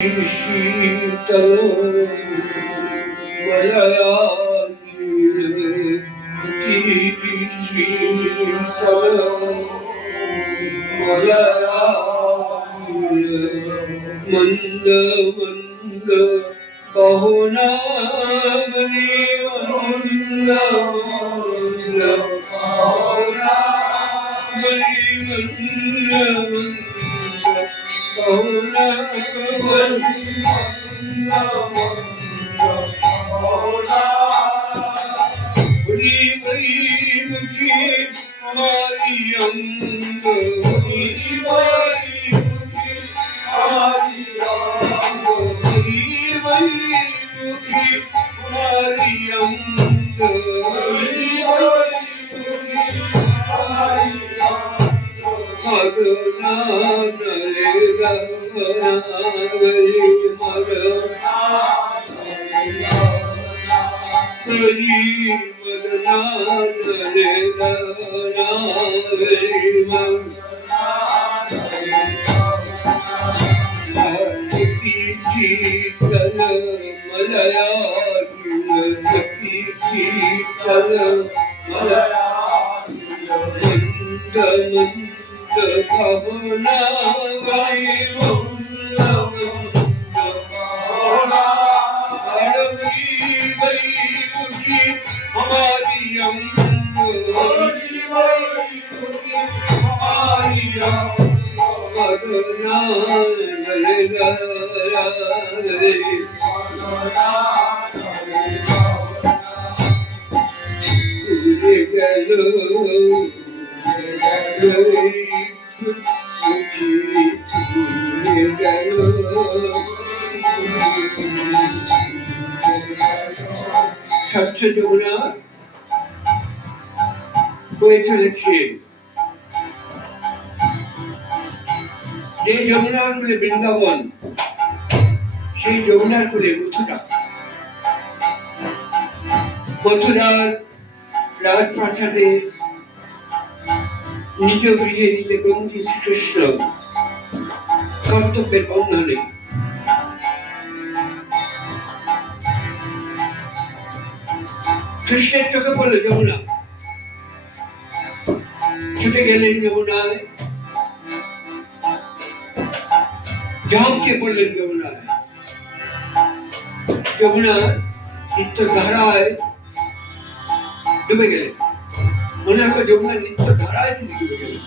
शीतल मलयागी शीतल मलयागी मंद मंद पहुनावली मंद मंद पहुनावली मंद স্বচ্ছ যমুনা বয়ে চলেছে, যে যমুনার কুলে বৃন্দাবন, সেই যমুনার কুলে মথুরা। মথুরার রাজপ্রাসাদে নিজ গৃহে নিজ বন্ধু শ্রীকৃষ্ণ কর্তব্যের বন্ধনে কৃষ্ণের চোখে পড়ল যমুনা, ছুটে গেলেন যমুনায়, ঝাঁপিয়ে পড়লেন যমুনায়। যমুনা নিত্য ধারায় ডুবে গেলেন, মনে হয় যমুনা নিত্য ধারায় তিনি ডুবে গেলেন।